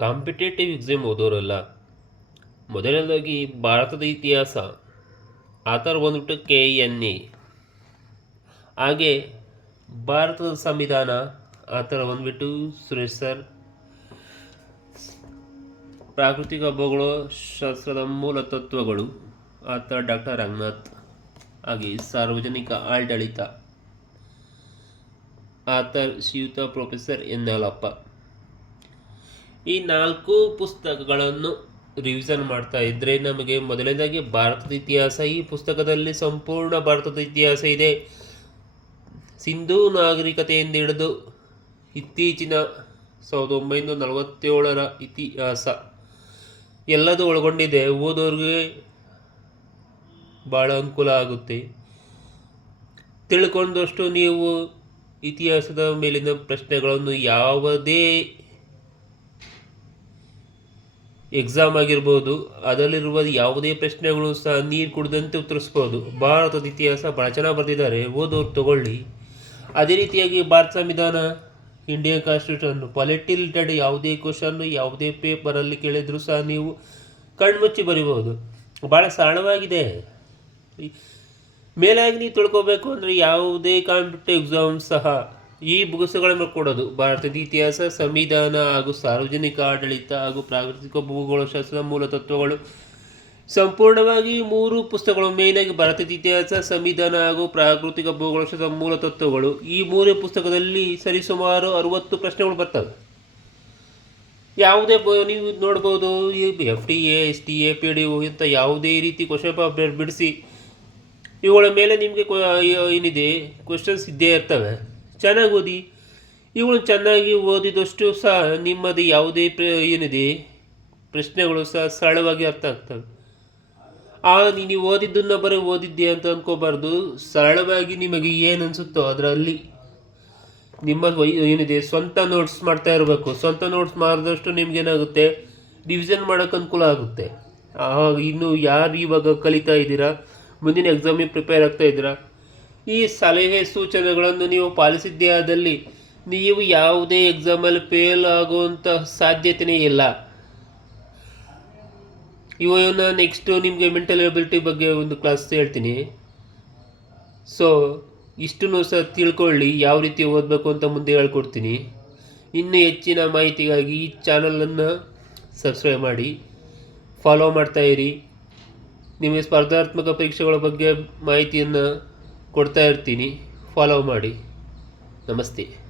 Competitive exam ಓದೋರಲ್ಲ. ಮೊದಲನೇದಾಗಿ ಭಾರತದ ಇತಿಹಾಸ ಆ ಥರ ಬಂದ್ಬಿಟ್ಟು ಕೆ ಎನ್ ಎ ಹಾಗೆ ಭಾರತದ ಸಂವಿಧಾನ ಆ ಥರ ಬಂದ್ಬಿಟ್ಟು ಸುರೇಶ್ ಸರ್. ಪ್ರಾಕೃತಿಕ ಹಬ್ಬಗಳು ಶಾಸ್ತ್ರದ ಮೂಲ ತತ್ವಗಳು ಆ ಥರ ಡಾಕ್ಟರ್ ರಂಗನಾಥ್. ಹಾಗೆ ಸಾರ್ವಜನಿಕ ಆಡಳಿತ, ಆಥರ್ ಶ್ರೀಯುತ ಪ್ರೊಫೆಸರ್ ಎನ್ ಈ ನಾಲ್ಕು ಪುಸ್ತಕಗಳನ್ನು ರಿವಿಷನ್ ಮಾಡ್ತಾ ಇದ್ದರೆ ನಮಗೆ ಮೊದಲನೇದಾಗಿ ಭಾರತದ ಇತಿಹಾಸ, ಈ ಪುಸ್ತಕದಲ್ಲಿ ಸಂಪೂರ್ಣ ಭಾರತದ ಇತಿಹಾಸ ಇದೆ. ಸಿಂಧೂ ನಾಗರಿಕತೆಯಿಂದ ಹಿಡಿದು ಇತ್ತೀಚಿನ ಸಾವಿರದ ಒಂಬೈನೂರ ನಲವತ್ತೇಳರ ಇತಿಹಾಸ ಎಲ್ಲದೂ ಒಳಗೊಂಡಿದೆ. ಓದೋರಿಗೆ ಭಾಳ ಅನುಕೂಲ ಆಗುತ್ತೆ. ತಿಳ್ಕೊಂಡಷ್ಟು ನೀವು ಇತಿಹಾಸದ ಮೇಲಿನ ಪ್ರಶ್ನೆಗಳನ್ನು ಯಾವುದೇ ಎಕ್ಸಾಮ್ ಆಗಿರ್ಬೋದು, ಅದರಲ್ಲಿರುವ ಯಾವುದೇ ಪ್ರಶ್ನೆಗಳು ಸಹ ನೀರು ಕುಡಿದಂತೆ ಉತ್ತರಿಸ್ಬೋದು. ಭಾರತದ ಇತಿಹಾಸ ಭಾಳ ಚೆನ್ನಾಗಿ ಬರೆದಿದ್ದಾರೆ. ಓದೋರು ತಗೊಳ್ಳಿ. ಅದೇ ರೀತಿಯಾಗಿ ಭಾರತ ಸಂವಿಧಾನ ಇಂಡಿಯನ್ ಕಾನ್ಸ್ಟಿಟ್ಯೂಷನ್ ಪಾಲಿಟಿ ರಿಲೇಟೆಡ್ ಯಾವುದೇ ಕ್ವಶನ್, ಯಾವುದೇ ಪೇಪರಲ್ಲಿ ಕೇಳಿದರೂ ಸಹ ನೀವು ಕಣ್ಮುಚ್ಚಿ ಬರಿಬೋದು ಭಾಳ ಸರಳವಾಗಿದೆ. ಮೇಲಾಗಿ ನೀವು ತಿಳ್ಕೋಬೇಕು ಅಂದರೆ ಯಾವುದೇ ಕಾಂಪಿಟೇಟಿವ್ ಎಕ್ಸಾಮ್ ಸಹ ಈ ಬುಗುಸುಗಳನ್ನು ಕೊಡೋದು. ಭಾರತದ ಇತಿಹಾಸ, ಸಂವಿಧಾನ ಹಾಗೂ ಸಾರ್ವಜನಿಕ ಆಡಳಿತ ಹಾಗೂ ಪ್ರಾಕೃತಿಕ ಭೂಗೋಳಶಾಸ್ತ್ರದ ಮೂಲ ತತ್ವಗಳು ಸಂಪೂರ್ಣವಾಗಿ ಮೂರು ಪುಸ್ತಕಗಳು. ಮೇಯ್ನಾಗಿ ಭಾರತದ ಇತಿಹಾಸ, ಸಂವಿಧಾನ ಹಾಗೂ ಪ್ರಾಕೃತಿಕ ಭೂಗೋಳಶಾಸ್ತ್ರದ ಮೂಲ ತತ್ವಗಳು. ಈ ಮೂರೇ ಪುಸ್ತಕದಲ್ಲಿ ಸರಿಸುಮಾರು ಅರುವತ್ತು ಪ್ರಶ್ನೆಗಳು ಬರ್ತವೆ. ಯಾವುದೇ ನೀವು ನೋಡ್ಬೋದು F T A S T A P D O ಇಂಥ ಯಾವುದೇ ರೀತಿ ಕ್ವಶನ್ ಪೇಪರ್ ಬಿಡಿಸಿ ಇವುಗಳ ಮೇಲೆ ನಿಮಗೆ ಏನಿದೆ? ಕ್ವಶನ್ಸ್ ಇದ್ದೇ ಇರ್ತವೆ. ಚೆನ್ನಾಗಿ ಓದಿ ಇವುಗಳು ಚೆನ್ನಾಗಿ ಓದಿದಷ್ಟು ಸಹ ನಿಮ್ಮದು ಯಾವುದೇ ಪ್ರ, ಏನಿದೆ? ಪ್ರಶ್ನೆಗಳು ಸಹ ಸರಳವಾಗಿ ಅರ್ಥ ಆಗ್ತವೆ. ಆ ನೀವು ಓದಿದ್ದನ್ನ ಬರೀ ಓದಿದ್ದೆ ಅಂತ ಅಂದ್ಕೋಬಾರ್ದು ಸರಳವಾಗಿ ನಿಮಗೆ ಏನು ಅನಿಸುತ್ತೋ ಅದರಲ್ಲಿ. ನಿಮ್ಮ ಏನಿದೆ? ಸ್ವಂತ ನೋಟ್ಸ್ ಮಾಡ್ತಾ ಇರಬೇಕು. ಸ್ವಂತ ನೋಟ್ಸ್ ಮಾಡಿದಷ್ಟು ನಿಮ್ಗೇನಾಗುತ್ತೆ? ಡಿವಿಷನ್ ಮಾಡೋಕ್ಕೆ ಅನುಕೂಲ ಆಗುತ್ತೆ. ಆಗ ಇನ್ನು ಯಾರು ಇವಾಗ ಕಲಿತಾ ಇದ್ದೀರಾ? ಮುಂದಿನ ಎಕ್ಸಾಮಿಗೆ ಪ್ರಿಪೇರ್ ಆಗ್ತಾ ಇದ್ದೀರಾ? ಈ ಸಲಹೆ ಸೂಚನೆಗಳನ್ನು ನೀವು ಪಾಲಿಸಿದ್ದೇ ಆದಲ್ಲಿ ನೀವು ಯಾವುದೇ ಎಕ್ಸಾಮಲ್ಲಿ ಫೇಲ್ ಆಗುವಂಥ ಸಾಧ್ಯತೆಯೇ ಇಲ್ಲ. ಇವನ್ನ ನೆಕ್ಸ್ಟು ನಿಮಗೆ ಮೆಂಟಲ್ ಎಬಿಲಿಟಿ ಬಗ್ಗೆ ಒಂದು ಕ್ಲಾಸ್ ಹೇಳ್ತೀನಿ. ಸೊ ಇಷ್ಟನ್ನು ಸಹ ತಿಳ್ಕೊಳ್ಳಿ, ಯಾವ ರೀತಿ ಓದಬೇಕು ಅಂತ ಮುಂದೆ ಹೇಳ್ಕೊಡ್ತೀನಿ. ಇನ್ನೂ ಹೆಚ್ಚಿನ ಮಾಹಿತಿಗಾಗಿ ಈ ಚಾನಲನ್ನು ಸಬ್ಸ್ಕ್ರೈಬ್ ಮಾಡಿ ಫಾಲೋ ಮಾಡ್ತಾಯಿರಿ ನಿಮಗೆ ಸ್ಪರ್ಧಾತ್ಮಕ ಪರೀಕ್ಷೆಗಳ ಬಗ್ಗೆ ಮಾಹಿತಿಯನ್ನು ಕೊಡ್ತಾ ಇರ್ತೀನಿ. ಫಾಲೋ ಮಾಡಿ. ನಮಸ್ತೆ.